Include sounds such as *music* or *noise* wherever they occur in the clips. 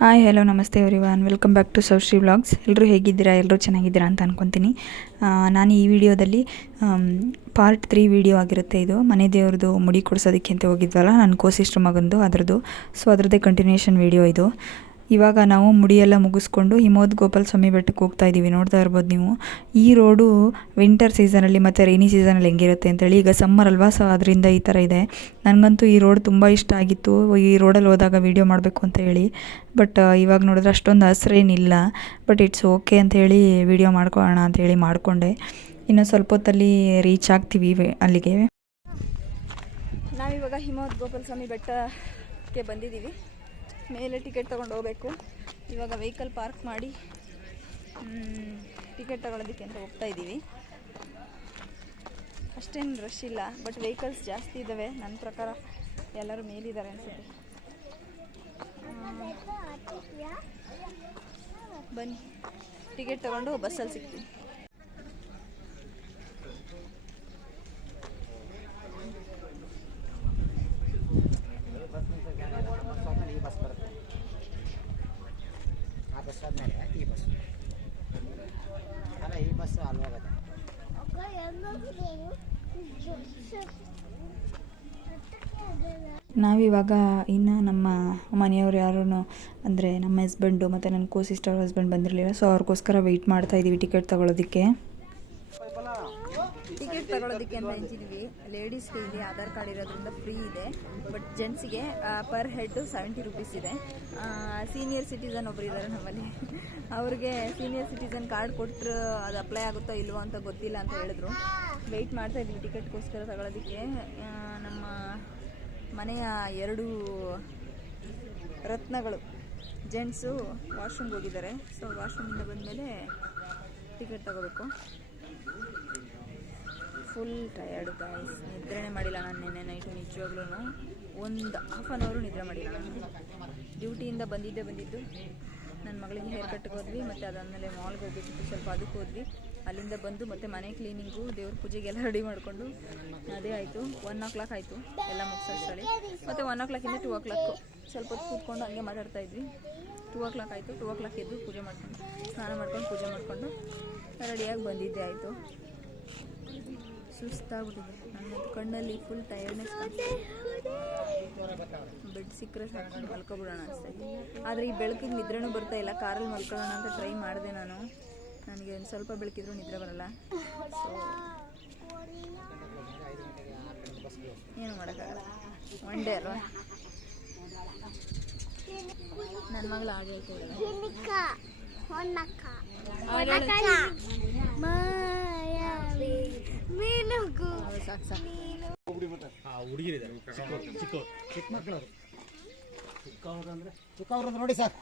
Hi hello namaste everyone welcome back to Saushri vlogs ಎಲ್ಲರೂ ಹೇಗಿದ್ದೀರಾ? ಎಲ್ಲರೂ ಚೆನ್ನಾಗಿದ್ದೀರಾ ಅಂತ ಅನ್ಕೊತೀನಿ. ನಾನು ಈ ವಿಡಿಯೋದಲ್ಲಿ ಪಾರ್ಟ್ ತ್ರೀ ವಿಡಿಯೋ ಆಗಿರುತ್ತೆ ಇದು. ಮನೆ ದೇವ್ರದ್ದು ಮುಡಿ ಕೊಡಿಸೋದಕ್ಕೆ ಅಂತ ಹೋಗಿದ್ವಲ್ಲ ನನ್ನ ಕೋಸಿಸ್ಟ್ರ್ ಮಗಂದು ಅದರದ್ದು. ಸೊ ಅದರದ್ದೇ ಕಂಟಿನ್ಯೂಷನ್ ವಿಡಿಯೋ ಇದು. ಇವಾಗ ನಾವು ಮುಡಿಯೆಲ್ಲ ಮುಗಿಸ್ಕೊಂಡು ಹಿಮೋದ್ ಗೋಪಾಲ ಸ್ವಾಮಿ ಬೆಟ್ಟಕ್ಕೆ ಹೋಗ್ತಾ ಇದ್ದೀವಿ. ನೋಡ್ತಾ ಇರ್ಬೋದು ನೀವು. ಈ ರೋಡು ವಿಂಟರ್ ಸೀಸನಲ್ಲಿ ಮತ್ತು ರೈನಿ ಸೀಸನಲ್ಲಿ ಹೆಂಗಿರುತ್ತೆ ಅಂತೇಳಿ ಈಗ ಸಮ್ಮರ್ ಅಲ್ವಾ? ಸೊ ಅದರಿಂದ ಈ ಥರ ಇದೆ. ನನಗಂತೂ ಈ ರೋಡ್ ತುಂಬ ಇಷ್ಟ ಆಗಿತ್ತು. ಈ ರೋಡಲ್ಲಿ ಹೋದಾಗ ವೀಡಿಯೋ ಮಾಡಬೇಕು ಅಂತ ಹೇಳಿ. ಬಟ್ ಇವಾಗ ನೋಡಿದ್ರೆ ಅಷ್ಟೊಂದು ಹಸ್ರೇನಿಲ್ಲ. ಬಟ್ ಇಟ್ಸ್ ಓಕೆ ಅಂತ ಹೇಳಿ ವೀಡಿಯೋ ಮಾಡ್ಕೊಳ್ಳೋಣ ಅಂತ ಹೇಳಿ ಮಾಡಿಕೊಂಡೆ. ಇನ್ನು ಸ್ವಲ್ಪ ಹೊತ್ತಲ್ಲಿ ರೀಚ್ ಆಗ್ತೀವಿ ಅಲ್ಲಿಗೆ. ನಾವಿವಾಗ ಹಿಮವದ್ ಗೋಪಾಲ ಸ್ವಾಮಿ ಬೆಟ್ಟಕ್ಕೆ ಬಂದಿದ್ದೀವಿ. ಮೇಲೆ ಟಿಕೆಟ್ ತೊಗೊಂಡು ಹೋಗಬೇಕು. ಇವಾಗ ವೆಹಿಕಲ್ ಪಾರ್ಕ್ ಮಾಡಿ ಟಿಕೆಟ್ ತಗೊಳ್ಳೋದಕ್ಕೆ ಅಂತ ಹೋಗ್ತಾ ಇದ್ದೀವಿ ಅಷ್ಟೇನು ರಶ್ ಇಲ್ಲ ಬಟ್ ವೆಹಿಕಲ್ಸ್ ಜಾಸ್ತಿ ಇದ್ದಾವೆ ನನ್ನ ಪ್ರಕಾರ ಎಲ್ಲರೂ ಮೇಲಿದ್ದಾರೆ ಅನ್ಸುತ್ತೆ. ಬನ್ನಿ ಟಿಕೆಟ್ ತಗೊಂಡು ಬಸ್ಸಲ್ಲಿ ಸಿಗ್ತೀವಿ ಈ ಬಸ್ ಬರುತ್ತೆ ಆ ಬಸ್ ಆದಮೇಲೆ ಈ ಬಸ್ ಅಲ್ಲ ಈ ಬಸ್ ಅಲ್ಲಿ ಹೋಗುತ್ತೆ ನಾವಿವಾಗ ಇನ್ನು ನಮ್ಮ ಮನೆಯವ್ರು ಯಾರೂ ಅಂದರೆ ನಮ್ಮ ಹಸ್ಬೆಂಡು ಮತ್ತು ನನ್ನ ಕೋ ಸಿಸ್ಟರ್ ಹಸ್ಬೆಂಡ್ ಬಂದಿರಲಿಲ್ಲ. ಸೊ ಅವ್ರಿಗೋಸ್ಕರ ವೆಯ್ಟ್ ಮಾಡ್ತಾ ಇದ್ದೀವಿ ಟಿಕೆಟ್ ತಗೊಳ್ಳೋದಕ್ಕೆ ಟಿಕೆಟ್ ತಗೊಳ್ಳೋದಕ್ಕೆ ಅಂತ ಲೇಡೀಸ್ಗೆ ಇಲ್ಲಿ ಆಧಾರ್ ಕಾರ್ಡ್ ಇರೋದ್ರಿಂದ ಫ್ರೀ ಇದೆ. ಬಟ್ ಜೆಂಟ್ಸಿಗೆ ಪರ್ ಹೆಡ್ಡು ಸೆವೆಂಟಿ ರುಪೀಸ್ ಇದೆ. ಸೀನಿಯರ್ ಸಿಟಿಸನ್ ಒಬ್ರು ಇದ್ದಾರೆ ನಮ್ಮಲ್ಲಿ. ಅವ್ರಿಗೆ ಸೀನಿಯರ್ ಸಿಟಿಸನ್ ಕಾರ್ಡ್ ಕೊಟ್ಟರು ಅದು ಅಪ್ಲೈ ಆಗುತ್ತೋ ಇಲ್ವೋ ಅಂತ ಗೊತ್ತಿಲ್ಲ ಅಂತ ಹೇಳಿದ್ರು. ವೆಯ್ಟ್ ಮಾಡ್ತಾ ಇದ್ವಿ ಟಿಕೆಟ್ಗೋಸ್ಕರ ತಗೊಳ್ಳೋದಕ್ಕೆ ನಮ್ಮ ಮನೆಯ ಎರಡು ರತ್ನಗಳು ಜೆಂಟ್ಸು ವಾಶ್ರೂಮ್ಗೆ ಹೋಗಿದ್ದಾರೆ. ಸೊ ವಾಶ್ರೂಮಿಂದ ಬಂದಮೇಲೆ ಟಿಕೆಟ್ ತಗೋಬೇಕು. ಫುಲ್ ಟಯರ್ಡ್ ಗಾಯ್ಸ್ ನಿದ್ರೆನೇ ಮಾಡಿಲ್ಲ ನಾನು ನಿನ್ನೆ ನೈಟು ನಿಜವಾಗ್ಲೂ ಒಂದು ಹಾಫ್ ಆನ್ ಅವರು ನಿದ್ರೆ ಮಾಡಿಲ್ಲ ನಾನು. ಡ್ಯೂಟಿಯಿಂದ ಬಂದಿದ್ದೇ ಬಂದಿದ್ದು. ನನ್ನ ಮಗಳಿಗೆ ಹೇರ್ ಕಟ್ಗೆ ಹೋದ್ವಿ, ಮತ್ತು ಅದಾದಮೇಲೆ ಮಾಲ್ಗೆ ಹೋಗ್ಬೇಕಿತ್ತು, ಸ್ವಲ್ಪ ಅದಕ್ಕೆ ಹೋದ್ವಿ. ಅಲ್ಲಿಂದ ಬಂದು ಮತ್ತೆ ಮನೆ ಕ್ಲೀನಿಂಗು ದೇವ್ರ ಪೂಜೆಗೆಲ್ಲ ರೆಡಿ ಮಾಡಿಕೊಂಡು ಅದೇ ಆಯಿತು. ಒನ್ ಓ ಕ್ಲಾಕ್ ಆಯಿತು ಎಲ್ಲ ಮುಗಿಸೋಷ್ಟರಲ್ಲಿ ಮತ್ತು ಒನ್ ಓ ಕ್ಲಾಕಿಂದ ಟೂ ಓ ಕ್ಲಾಕು ಸ್ವಲ್ಪ ಹೊತ್ತು ಕೂತ್ಕೊಂಡು ಹಂಗೆ ಮಾತಾಡ್ತಾ ಇದ್ವಿ. ಟೂ ಓ ಕ್ಲಾಕ್ ಆಯಿತು ಟೂ ಓ ಕ್ಲಾಕ್ ಎದ್ದು ಪೂಜೆ ಮಾಡ್ಕೊಂಡು, ಸ್ನಾನ ಮಾಡ್ಕೊಂಡು ಪೂಜೆ ಮಾಡಿಕೊಂಡು ರೆಡಿಯಾಗಿ ಬಂದಿದ್ದೆ ಆಯಿತು. ಸುಸ್ತಾಗ್ಬಿಟ್ಟಿದೆ. ನನ್ನ ಕಣ್ಣಲ್ಲಿ ಫುಲ್ ಟೈರ್ಡ್ನೆಸ್ ಬೆಡ್ ಸಿಕ್ಕರೆ ಸಾಕು ಮಲ್ಕೊಬಿಡೋಣ ಅಷ್ಟೇ. ಆದರೆ ಈ ಬೆಳಕಿಗೆ ನಿದ್ರೆನೂ ಬರ್ತಾ ಇಲ್ಲ. ಕಾರಲ್ಲಿ ಮಲ್ಕೊಳ್ಳೋಣ ಅಂತ ಟ್ರೈ ಮಾಡಿದೆ ನಾನು. ನನಗೆ ಒಂದು ಸ್ವಲ್ಪ ಬೆಳಕಿದ್ರು ನಿದ್ರೆ ಬರಲ್ಲ. ಸೊ ಏನು ಮಾಡೋಕ್ಕಾಗಲ್ಲ. ಒನ್ ಡೇ ಅಲ್ವಾ? ನನ್ನ ಮಗಳು ಹಾಗೆ ಸಾಕು ಸಾಕು ಚಿಕ್ಕ ಮಕ್ಕಳು ಚಿಕ್ಕವರು ಅಂದರೆ ಚಿಕ್ಕವರು ನೋಡಿ ಸರ್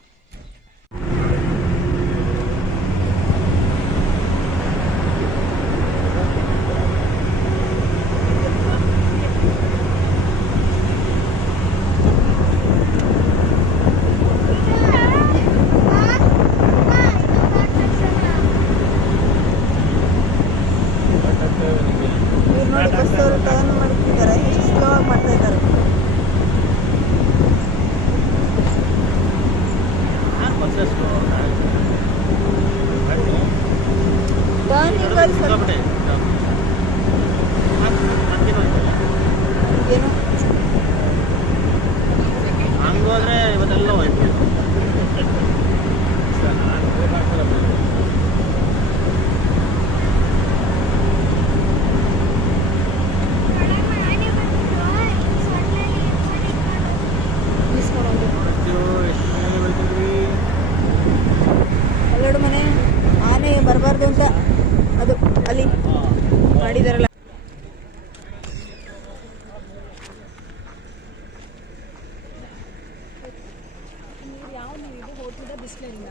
ನೀವು ಹೋಗ್ತಿದ್ದ ಬಿಸಿಲಿಂದ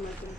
ಮಾಡ್ತೀನಿ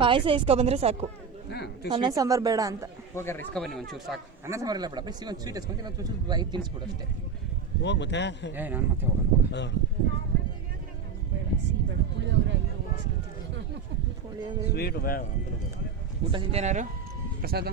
ಪಾಯಸ ಇಸ್ಕೊಬಂದ್ರೆ ಸಾಕು. ಹಾಂ ಅನ್ನ ಸಾಂಬಾರು ಬೇಡ ಅಂತ. ಹೋಗ್ಯಾರ ಇಸ್ಕೊ ಬನ್ನಿ ಒಂಚೂರು ಸಾಕು. ಅನ್ನ ಸಾಂಬಾರು ಇಲ್ಲ ಬೇಡ ಬಸ್ಸಿ ಒಂದು ಸ್ವೀಟ್ ಇಸ್ಕೊಂತೀನಿ ಒಂದು ಚೂರು ಐದು ತಿನ್ಸ್ಬಿಡು ಅಷ್ಟೇ. ಹೋಗ್ ಮತ್ತೆ. ಏ ನಾನು ಮತ್ತೆ ಹೋಗೋಣ ಸ್ವೀಟ್ ಬೇಡ ಊಟ ತಿಂತೇನಾರು ಪ್ರಸಾದ?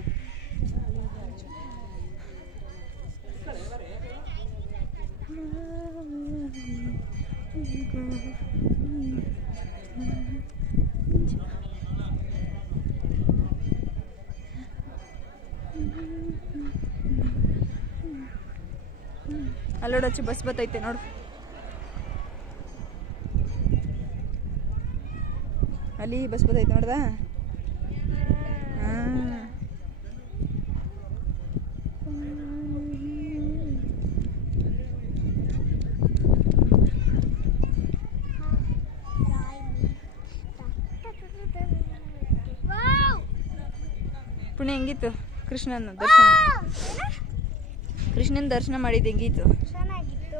ಅಲ್ಲೋಡಚ್ಚಿ ಬಸ್ ಬತ್ತೈತೆ ನೋಡು. ಅಲ್ಲಿ ಬಸ್ ಬತ್ತೈತೆ ನೋಡ್ದ? ಪುಣ್ಯ ಹೆಂಗಿತ್ತು ಕೃಷ್ಣನ ದರ್ಶನ? ಕೃಷ್ಣನ ದರ್ಶನ ಮಾಡಿದ್ದು ಹೆಂಗಿತ್ತು? ಚೆನ್ನಾಗಿತ್ತು.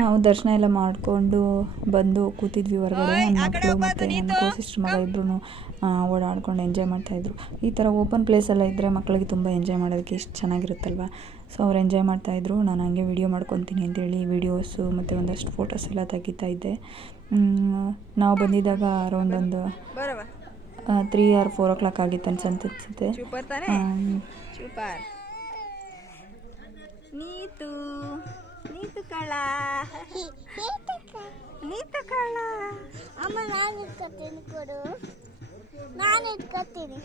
ನಾವು ದರ್ಶನ ಎಲ್ಲ ಮಾಡಿಕೊಂಡು ಬಂದು ಕೂತಿದ್ವಿ ಹೊರಗಡೆ. ನನ್ನ ಮಕ್ಕಳು ಮತ್ತು ನನ್ನ ಕೋ ಸಿಸ್ಟರ್ ಮಗ ಇಬ್ಬರು ಓಡಾಡ್ಕೊಂಡು ಎಂಜಾಯ್ ಮಾಡ್ತಾಯಿದ್ರು ಈ ಥರ ಓಪನ್ ಪ್ಲೇಸ್ ಎಲ್ಲ ಇದ್ದರೆ ಮಕ್ಕಳಿಗೆ ತುಂಬ ಎಂಜಾಯ್ ಮಾಡೋದಕ್ಕೆ ಇಷ್ಟು ಚೆನ್ನಾಗಿರುತ್ತಲ್ವ? ಸೊ ಅವ್ರು ಎಂಜಾಯ್ ಮಾಡ್ತಾಯಿದ್ರು ನಾನು ಹಂಗೆ ವಿಡಿಯೋ ಮಾಡ್ಕೊತೀನಿ ಅಂತೇಳಿ ವೀಡಿಯೋಸು ಮತ್ತು ಒಂದಷ್ಟು ಫೋಟೋಸ್ ಎಲ್ಲ ತೆಗಿತಾ ಇದ್ದೆ. ನಾವು ಬಂದಿದ್ದಾಗ ಅರೌಂಡ್ ಒಂದು three or four o'clock ಆಗಿತ್ತು ಅನ್ಸಂತ ಅನ್ಸುತ್ತೆ. ನೀತು ನೀತು ಕಳ. ನೀತು ಕಳ. ಅಮ್ಮ ನಾನು ಇಟ್ಕೊತೀನಿ ಕೊಡು. ನಾನು ಇಟ್ಕೊತೀನಿ.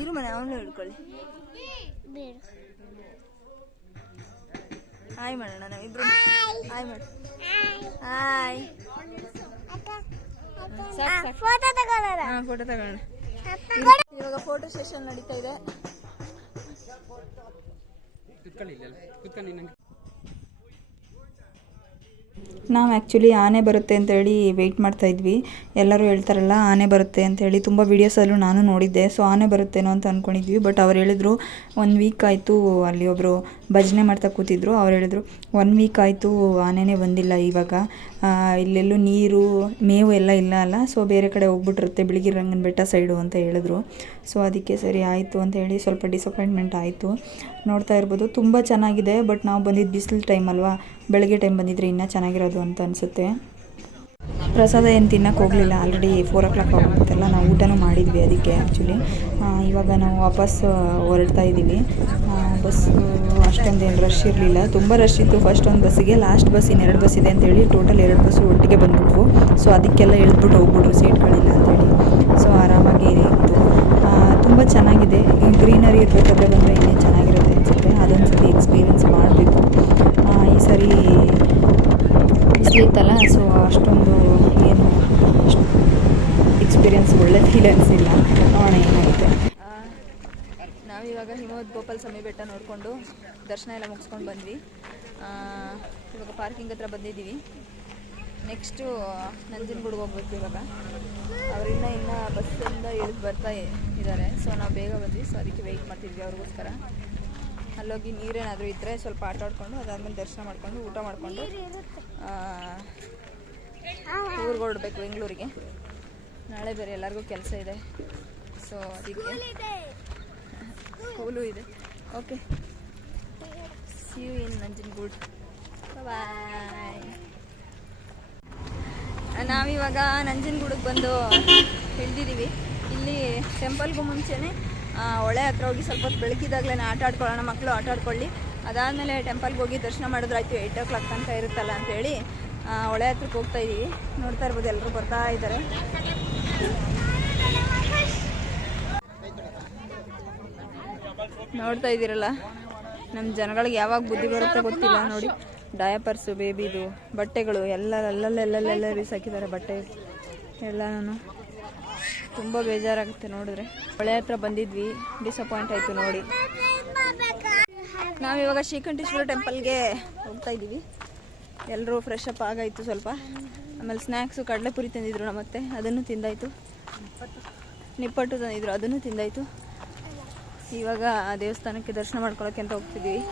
ಇರು ಮನೆ ಅವನು ಹಿಡ್ಕೊಳ್ಳಿ. ಬೇಡ. ಹಾಯ್ ಮಾಡೋಣ ಇಬ್ರು ಹಾಯ್ ಮಾಡು ಹಾಯ್ ಫೋಟೋ ತಗೊಳ್ಳೋಣ ಹಾ ಫೋಟೋ ತಗೊಳ್ಳೋಣ. ಇವಾಗ ಫೋಟೋ ಸೆಷನ್ ನಡೀತಾ ಇದೆ. ಕುತ್ಕೊಳ್ಳಿ ಕುತ್ಕೊಂಡು ನಾವು ಆ್ಯಕ್ಚುಲಿ ಆನೆ ಬರುತ್ತೆ ಅಂತೇಳಿ ವೆಯ್ಟ್ ಮಾಡ್ತಾ ಇದ್ವಿ. ಎಲ್ಲರೂ ಹೇಳ್ತಾರಲ್ಲ, ಆನೆ ಬರುತ್ತೆ ಅಂತೇಳಿ. ತುಂಬ ವೀಡಿಯೋಸಲ್ಲೂ ನಾನು ನೋಡಿದ್ದೆ. ಸೊ ಆನೆ ಬರುತ್ತೇನೋ ಅಂತ ಅಂದ್ಕೊಂಡಿದ್ವಿ ಬಟ್ ಅವ್ರು ಹೇಳಿದ್ರು ಒಂದು ವೀಕ್ ಆಯಿತು ಅಲ್ಲಿ ಒಬ್ಬರು ಭಜನೆ ಮಾಡ್ತಾ ಕೂತಿದ್ರು. ಅವ್ರು ಹೇಳಿದ್ರು ಒನ್ ವೀಕ್ ಆಯಿತು ಆನೆನೇ ಬಂದಿಲ್ಲ ಇವಾಗ. ಇಲ್ಲೆಲ್ಲೂ ನೀರು, ಮೇವು ಎಲ್ಲ ಇಲ್ಲ ಅಲ್ಲ. ಸೊ ಬೇರೆ ಕಡೆ ಹೋಗ್ಬಿಟ್ಟಿರುತ್ತೆ ಬಿಳಿಗಿರಿ ರಂಗನ ಬೆಟ್ಟ ಸೈಡು ಅಂತ ಹೇಳಿದ್ರು. ಸೊ ಅದಕ್ಕೆ ಸರಿ ಆಯಿತು ಅಂತ ಹೇಳಿ ಸ್ವಲ್ಪ ಡಿಸಪಾಯಿಂಟ್ಮೆಂಟ್ ಆಯಿತು. ನೋಡ್ತಾ ಇರ್ಬೋದು. ತುಂಬ ಚೆನ್ನಾಗಿದೆ. ಬಟ್ ನಾವು ಬಂದಿದ್ದು ಬಿಸಿಲು ಟೈಮ್ ಅಲ್ವಾ? ಬೆಳಗ್ಗೆ ಟೈಮ್ ಬಂದಿದ್ರೆ ಇನ್ನೂ ಚೆನ್ನಾಗಿರೋದು. ಅಂತ ಅನಿಸುತ್ತೆ. ಪ್ರಸಾದ ಏನು ತಿನ್ನಕ್ಕೆ ಹೋಗಲಿಲ್ಲ. ಆಲ್ರೆಡಿ ಫೋರ್ ಓ ಕ್ಲಾಕ್ ಆಗುತ್ತಲ್ಲ. ನಾವು ಊಟನೂ ಮಾಡಿದ್ವಿ ಅದಕ್ಕೆ ಆ್ಯಕ್ಚುಲಿ ಇವಾಗ ನಾವು ವಾಪಸ್ ಹೊರಡ್ತಾ ಇದ್ದೀವಿ ಬಸ್ ಅಷ್ಟೊಂದು ಏನು ರಶ್ ಇರಲಿಲ್ಲ. ತುಂಬ ರಶ್ ಇತ್ತು. ಫಸ್ಟ್ ಒಂದು ಬಸ್ಸಿಗೆ ಲಾಸ್ಟ್ ಬಸ್ ಇನ್ನೆರಡು ಬಸ್ ಇದೆ ಅಂತೇಳಿ ಟೋಟಲ್ ಎರಡು ಬಸ್ಸು ಒಟ್ಟಿಗೆ ಬಂದ್ಬಿಟ್ವು. ಸೊ ಅದಕ್ಕೆಲ್ಲ ಇಳಿದ್ಬಿಟ್ಟು ಹೋಗ್ಬಿಟ್ರು ಸೀಟ್ಗಳಿಲ್ಲ ಅಂತೇಳಿ. ಸೊ ಆರಾಮಾಗಿ ಇತ್ತು ತುಂಬ ಚೆನ್ನಾಗಿದೆ. ಗ್ರೀನರಿ ಇರಬೇಕಾದ್ರೆ ಬಂದರೆ ಇನ್ನೇ ಚೆನ್ನಾಗಿರುತ್ತೆ ಅನಿಸುತ್ತೆ. ಅದೊಂದು ಸರಿ ಎಕ್ಸ್ಪೀರಿಯನ್ಸ್ ಮಾಡಬೇಕು ಈ ಸರಿ ಬಿಸಿಲಿತ್ತಲ್ಲ ಸೊ ಅಷ್ಟೊಂದು ಏನು ಎಕ್ಸ್ಪೀರಿಯನ್ಸ್ ಒಳ್ಳೆ ಫೀಲ್ ಅನಿಸಿಲ್ಲ ನೋಡೋಣ ಏನಾಗುತ್ತೆ. ನಾವಿವಾಗ ಹಿಮವದ್ ಗೋಪಾಲ ಸ್ವಾಮಿ ಬೆಟ್ಟ ನೋಡಿಕೊಂಡು ದರ್ಶನ ಎಲ್ಲ ಮುಗಿಸ್ಕೊಂಡು ಬಂದ್ವಿ. ಇವಾಗ ಪಾರ್ಕಿಂಗ್ ಹತ್ರ ಬಂದಿದ್ದೀವಿ. ನೆಕ್ಸ್ಟು ನಂಜನಗೂಡಿಗೆ ಹೋಗ್ಬೇಕು ಇವಾಗ. ಅವರಿಂದ ಇನ್ನು ಬಸ್ಸಿಂದ ಇಳಿದು ಬರ್ತಾ ಇದ್ದಾರೆ. ಸೊ ನಾವು ಬೇಗ ಬಂದ್ವಿ. ಸೊ ಅದಕ್ಕೆ ವೆಯ್ಟ್ ಮಾಡ್ತಿದ್ವಿ ಅವ್ರಿಗೋಸ್ಕರ. ಅಲ್ಲೋಗಿ ನೀರೇನಾದರೂ ಇದ್ದರೆ ಸ್ವಲ್ಪ ಆಟ ಆಡ್ಕೊಂಡು ಅದಾದಮೇಲೆ ದರ್ಶನ ಮಾಡಿಕೊಂಡು ಊಟ ಮಾಡಿಕೊಂಡು ಊರಿಗೆ ಹೊರಡ್ಬೇಕು ಬೆಂಗಳೂರಿಗೆ. ನಾಳೆ ಬೇರೆ ಎಲ್ಲರಿಗೂ ಕೆಲಸ ಇದೆ. ಸೊ ಅದಕ್ಕೆ ಸ್ಕೂಲು ಇದೆ. Okay see you in Nanjangud. Bye ನಾವಿವಾಗ ನಂಜನಗೂಡಿಗೆ ಬಂದು ಇಳಿದಿದ್ದೀವಿ. ಇಲ್ಲಿ ಟೆಂಪಲ್ಗೂ ಮುಂಚೆನೇ ಹೊಳೆ ಹತ್ರ ಹೋಗಿ ಸ್ವಲ್ಪ ಹೊತ್ತು ಬೆಳಕಿದಾಗಲೇ ಆಟ ಆಡ್ಕೊಳ್ಳೋಣ ಮಕ್ಕಳು ಆಟ ಆಡ್ಕೊಳ್ಳಿ. ಅದಾದಮೇಲೆ ಟೆಂಪಲ್ಗೆ ಹೋಗಿ ದರ್ಶನ ಮಾಡಿದ್ರಾಯ್ತು ಏಯ್ಟ್ ಓ ಕ್ಲಾಕ್ ತನಕ ಇರುತ್ತಲ್ಲ ಅಂಥೇಳಿ ಹೊಳೆ ಹತ್ರಕ್ಕೆ ಹೋಗ್ತಾ ಇದ್ದೀವಿ ನೋಡ್ತಾ ಇರ್ಬೋದು ಎಲ್ಲರೂ ಬರ್ತಾ ಇದ್ದಾರೆ. ನೋಡ್ತಾ ಇದ್ದೀರಲ್ಲ ನಮ್ಮ ಜನಗಳಿಗೆ ಯಾವಾಗ ಬುದ್ಧಿ ಬರುತ್ತೆ ಗೊತ್ತಿಲ್ಲ ನೋಡಿ. ಡಯಪರ್ಸು ಬೇಬಿದು ಬಟ್ಟೆಗಳು, ಎಲ್ಲ ಅಲ್ಲಲ್ಲೆಲ್ಲೆಲ್ಲ ರೀಸಾಕಿದ್ದಾರೆ ಬಟ್ಟೆ. ಎಲ್ಲನೂ ತುಂಬ ಬೇಜಾರಾಗುತ್ತೆ ನೋಡಿದ್ರೆ. ಹೊಳೆ ಹತ್ರ ಬಂದಿದ್ವಿ ಡಿಸಪಾಯಿಂಟ್ ಆಯಿತು ನೋಡಿ. ನಾವಿವಾಗ ಶ್ರೀಕಂಠೇಶ್ವರ ಟೆಂಪಲ್ಗೆ ಹೋಗ್ತಾ ಇದ್ದೀವಿ. ಎಲ್ಲರೂ ಫ್ರೆಶ್ ಅಪ್ ಆಗಾಯಿತು ಸ್ವಲ್ಪ. ಆಮೇಲೆ ಸ್ನ್ಯಾಕ್ಸು ಕಡಲೆಪುರಿ ತಂದಿದ್ರು ನಮ್ಮತ್ತೆ, ಅದನ್ನು ತಿಂದಾಯಿತು. ನಿಪ್ಪಟ್ಟು ತಂದಿದ್ರು, ಅದನ್ನು ತಿಂದಾಯಿತು. ಇವಾಗ ದೇವಸ್ಥಾನಕ್ಕೆ ದರ್ಶನ ಮಾಡ್ಕೊಳಕ್ಕೆ ಅಂತ ಹೋಗ್ತಿದ್ದೀವಿ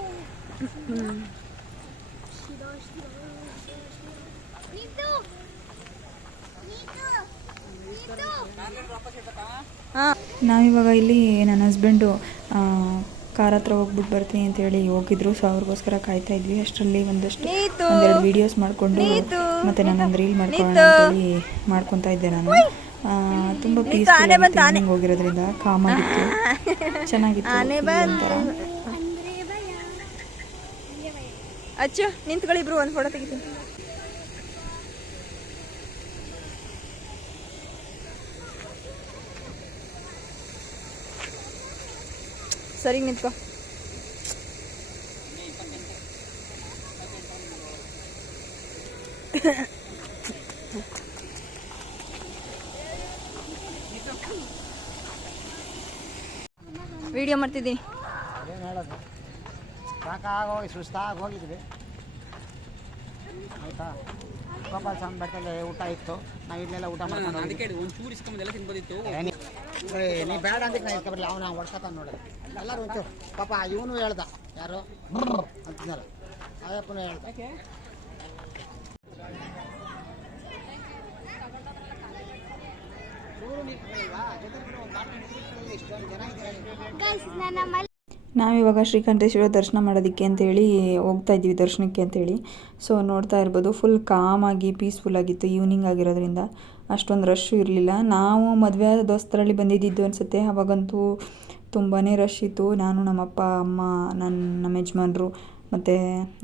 ನಾವಿವಾಗ ಇಲ್ಲಿ ನನ್ನ ಹಸ್ಬೆಂಡು ಕಾರ್ ಹತ್ರ ಹೋಗ್ಬಿಟ್ಟು ಬರ್ತೀನಿ ಅಂತ ಹೇಳಿ ಹೋಗಿದ್ರು. ಸೊ ಅವ್ರಿಗೋಸ್ಕರ ಕಾಯ್ತಾ ಇದ್ವಿ. ಅಷ್ಟರಲ್ಲಿ ಒಂದಷ್ಟು ಒಂದೆರಡು ವಿಡಿಯೋಸ್ ಮಾಡಿಕೊಂಡು. ಮತ್ತೆ ನಾನೊಂದು ರೀಲ್ ಮಾಡ್ಕೊಂಡು ಮಾಡ್ಕೊತ ಮಾಡ್ಕೊತಾ ಇದ್ದೆ ನಾನು. ತುಂಬ. ಪೀಸ್ಫುಲ್ ಹೋಗಿರೋದ್ರಿಂದ ಕಾಮ್ ಆಗಿತ್ತು. ಚೆನ್ನಾಗಿತ್ತು ಅಚ್ಚು ಒಂದು ಫೋಟೋ ತೆಗಿತೀನಿ. ಸರಿಗೆ ನಿಂತ್ಕೋ. ವಿಡಿಯೋ ಮಾಡ್ತಿದ್ದೀನಿ. ಏನು ಹೇಳೋದು? ಸಾಕಾಗೋಗಿ ಸುಸ್ತಾಗಿ ಹೋಗಿದ್ವಿ ಆಯಿತಾ? ಗೋಪಾಲ ಸ್ವಾಮಿ ಬೆಟ್ಟದಲ್ಲಿ ಊಟ ಇತ್ತು. ನಾವು ಇಲ್ಲೆಲ್ಲ ಊಟ ಮಾಡ್ಕೊಂಡು ಅದಕ್ಕೆ ಒಂದು ಚೂರು ಇಸ್ಕೊಂಬಂದೆಲ್ಲ ತಿನ್ಬೋದಿತ್ತು. ನೀ ಬೇಡ ಅಂತ ನಾ ಇಸ್ಕೊಬರ್ಲಿ ಅವನ ನೋಡೋದು ಎಲ್ಲರೂ ಒಂಚೂರು. ಪಾಪ ಇವನು ಹೇಳ್ದ. ಯಾರು? ಅಂತಿದ್ದಾರೆ. ಅಯ್ಯಪ್ಪನು ಹೇಳ್ದ. ಇಷ್ಟೊಂದು ಜನ ಇದ್ದೀರಾ. ನಾವಿವಾಗ ಶ್ರೀಕಂಠೇಶ್ವರ ದರ್ಶನ ಮಾಡೋದಕ್ಕೆ ಅಂತೇಳಿ ಹೋಗ್ತಾ ಇದ್ವಿ ದರ್ಶನಕ್ಕೆ ಅಂತೇಳಿ. ಸೊ ನೋಡ್ತಾ ಇರ್ಬೋದು ಫುಲ್ ಕಾಮಾಗಿ ಪೀಸ್ಫುಲ್ ಆಗಿತ್ತು ಈವ್ನಿಂಗ್ ಆಗಿರೋದ್ರಿಂದ. ಅಷ್ಟೊಂದು ರಶ್ಶು ಇರಲಿಲ್ಲ. ನಾವು ಮದುವೆ ದೋಸ್ತರಲ್ಲಿ ಬಂದಿದ್ದಿದ್ದು ಅನಿಸುತ್ತೆ. ಅವಾಗಂತೂ ತುಂಬಾ ರಶ್ ಇತ್ತು. ನಾನು, ನಮ್ಮಪ್ಪ, ಅಮ್ಮ ನನ್ನ ನಮ್ಮ ಯಜಮಾನ್ರು ಮತ್ತು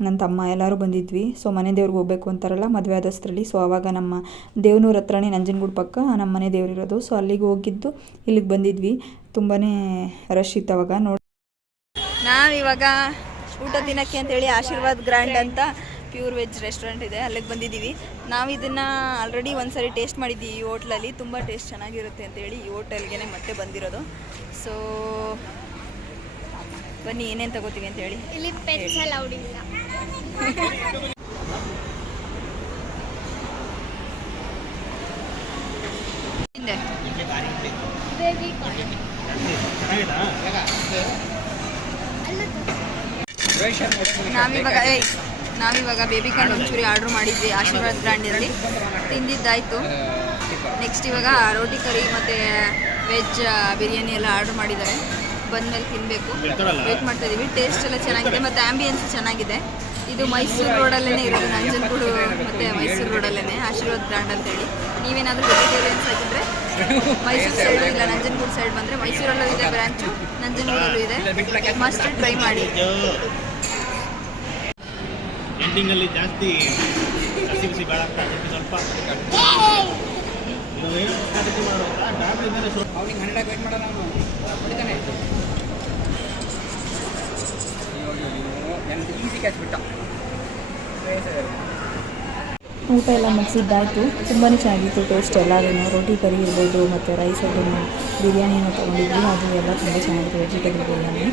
ನನ್ನ ತಮ್ಮ ಎಲ್ಲರೂ ಬಂದಿದ್ವಿ. ಸೊ ಮನೆ ದೇವ್ರಿಗೆ ಹೋಗ್ಬೇಕು ಅಂತಾರಲ್ಲ, ಮದುವೆ ಆದಷ್ಟರಲ್ಲಿ ಸೊ ಆವಾಗ ನಮ್ಮ ದೇವನೂರ ಹತ್ರನೇ ನಂಜನಗೂಡು ಪಕ್ಕ ನಮ್ಮ ಮನೆ ದೇವ್ರಿರೋದು. ಸೊ ಅಲ್ಲಿಗೆ ಹೋಗಿದ್ದು, ಇಲ್ಲಿಗೆ ಬಂದಿದ್ವಿ. ತುಂಬಾ ರಶ್ ಇತ್ತು ಅವಾಗ. ನೋಡಿ ನಾವಿವಾಗ ಊಟ ತಿನ್ನಕ್ಕೆ ಅಂತೇಳಿ ಆಶೀರ್ವಾದ್ ಗ್ರ್ಯಾಂಡ್ ಅಂತ ಪ್ಯೂರ್ ವೆಜ್ ರೆಸ್ಟೋರೆಂಟ್ ಇದೆ. ಅಲ್ಲಿಗೆ ಬಂದಿದ್ದೀವಿ. ನಾವು ಇದನ್ನು ಆಲ್ರೆಡಿ ಒಂದ್ಸರಿ ಟೇಸ್ಟ್ ಮಾಡಿದ್ದೀವಿ ಈ ಹೋಟ್ಲಲ್ಲಿ. ತುಂಬ ಟೇಸ್ಟ್ ಚೆನ್ನಾಗಿರುತ್ತೆ ಅಂತೇಳಿ ಈ ಹೋಟೆಲ್ಗೆ ಮತ್ತೆ ಬಂದಿರೋದು. ಸೊ ಬನ್ನಿ ಏನೇನು ತಗೋತೀವಿ ಅಂತೇಳಿ? ಇಲ್ಲಿ ಪೆಟ್ಸ್ ಅಲೌಡ್ ಇಲ್ಲ. ಹಿಂದೆ. ಬೇಬಿ ಚೆನ್ನಾಗಿದಾ. ನಾವಿವಾಗ, ಏಯ್, ನಾವಿವಾಗ ಬೇಬಿ ಕಾರ್ಡ್ ಒಂಚೂರಿ ಆರ್ಡ್ರ್ ಮಾಡಿದ್ವಿ ಆಶೀರ್ವಾದ್ ಬ್ರ್ಯಾಂಡಲ್ಲಿ ತಿಂದಿದ್ದಾಯಿತು. ನೆಕ್ಸ್ಟ್ ಇವಾಗ ರೋಟಿ ಕರಿ ಮತ್ತು ವೆಜ್ ಬಿರಿಯಾನಿ ಎಲ್ಲ ಆರ್ಡ್ರ್ ಮಾಡಿದ್ದಾರೆ. ಬಂದಮೇಲೆ ತಿನ್ನಬೇಕು ವೇಟ್ ಮಾಡ್ತಾ ಇದೀವಿ. ಟೇಸ್ಟ್ ಎಲ್ಲ ಚೆನ್ನಾಗಿದೆ ಮತ್ತು ಆ್ಯಂಬಿಯನ್ಸ್ ಚೆನ್ನಾಗಿದೆ. ಇದು ಮೈಸೂರು ರೋಡಲ್ಲೇ ಇರೋದು, ನಂಜನಗೂಡು ಮತ್ತು ಮೈಸೂರು ರೋಡಲ್ಲೇ ಆಶೀರ್ವಾದ್ ಬ್ರ್ಯಾಂಡ್ ಅಂತೇಳಿ. ನೀವೇನಾದರೂ ವೆಜಿಟೇರಿಯನ್ಸ್ ಆಗಿದ್ರೆ ಮೈಸೂರು ಸೈಡು ಇಲ್ಲ, ನಂಜನಗೂಡು ಸೈಡ್ ಬಂದರೆ ಮೈಸೂರಲ್ಲೂ ಇದೆ ಬ್ರ್ಯಾಂಚು ನಂಜನಗೂಡಲ್ಲೂ ಇದೆ. ಮಸ್ಟ್ ಟ್ರೈ ಮಾಡಿ. ಎಂಡಿಂಗಲ್ಲಿ ಜಾಸ್ತಿ ಹಸಿ ಬಿಸಿ ಬೇಡ ಅಂತ ಸ್ವಲ್ಪ ಅವ್ನಿಗೆ ವೇಟ್ ಮಾಡೋಣ ಅವನು. ಹೊಡಿತಾನೆ. ಈಸಿ ಕ್ಯಾಚ್ ಬಿಟ್ಟ. ಊಟ ಎಲ್ಲ ಮುಗಿಸಿದ್ದಾಯಿತು. ತುಂಬಾ ಚೆನ್ನಾಗಿತ್ತು ಟೇಸ್ಟ್ ಎಲ್ಲದೂ ರೋಟಿ ಕರಿ ಇರ್ಬೋದು ಮತ್ತು ರೈಸ್ ಅದನ್ನು ಬಿರಿಯಾನಿನೂ ತೊಗೊಂಡಿದ್ವಿ. ಅದು ಎಲ್ಲ ತುಂಬ ಚೆನ್ನಾಗಿತ್ತು ವೆಜಿಟೇಬಲ್ ಬಿರಿಯಾನಿ.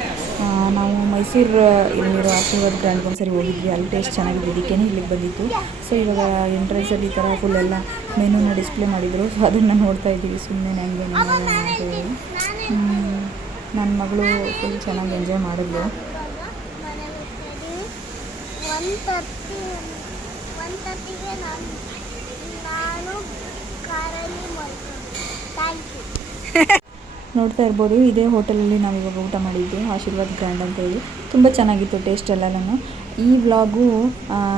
ನಾವು ಮೈಸೂರು ಇಲ್ಲಿರೋ ಆಶೀರ್ವಾದ ಗ್ರ್ಯಾಂಡ್ಗೆ ಒಂದ್ಸರಿ ಹೋಗಿದ್ವಿ. ಅಲ್ಲಿ ಟೇಸ್ಟ್ ಚೆನ್ನಾಗಿದ್ದಕ್ಕೆ ಇಲ್ಲಿಗೆ ಬಂದಿತ್ತು ಸೊ ಇವಾಗ ಎಂಟ್ರೆನ್ಸಲ್ಲಿ ಈ ಥರ ಫುಲ್ ಎಲ್ಲ ಮೆನುನ ಡಿಸ್ಪ್ಲೇ ಮಾಡಿದರು. ಸೊ ಅದನ್ನು ನೋಡ್ತಾ ಇದ್ದೀವಿ. ಸುಮ್ಮನೆ ನನಗೆ ನನ್ನ ಮಗಳು ಫುಲ್ ಚೆನ್ನಾಗಿ ಎಂಜಾಯ್ ಮಾಡಿದ್ಲು. ನಾನು *laughs* ನೋಡ್ತಾ ಇರ್ಬೋದು, ಇದೇ ಹೋಟೆಲಲ್ಲಿ ನಾವು ಇವಾಗ ಊಟ ಮಾಡಿದ್ದು, ಆಶೀರ್ವಾದ್ ಗ್ರ್ಯಾಂಡ್ ಅಂತ ಹೇಳಿ. ತುಂಬ ಚೆನ್ನಾಗಿತ್ತು ಟೇಸ್ಟ್ ಎಲ್ಲನೂ ಈ ವ್ಲಾಗು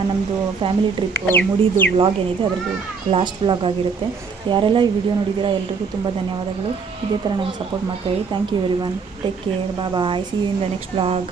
ನಮ್ಮದು ಫ್ಯಾಮಿಲಿ ಟ್ರಿಪ್ ಮುಡಿದು ವ್ಲಾಗ್ ಏನಿದೆ, ಅದ್ರದ್ದು ಲಾಸ್ಟ್ ವ್ಲಾಗ್ ಆಗಿರುತ್ತೆ. ಯಾರೆಲ್ಲ ಈ ವಿಡಿಯೋ ನೋಡಿದ್ದೀರಾ, ಎಲ್ರಿಗೂ ತುಂಬ ಧನ್ಯವಾದಗಳು. ಇದೇ ಥರ ನಂಗೆ support ಮಾಡ್ತಾಯಿರಿ thank you very one take care ಬಾ bye see you in the next vlog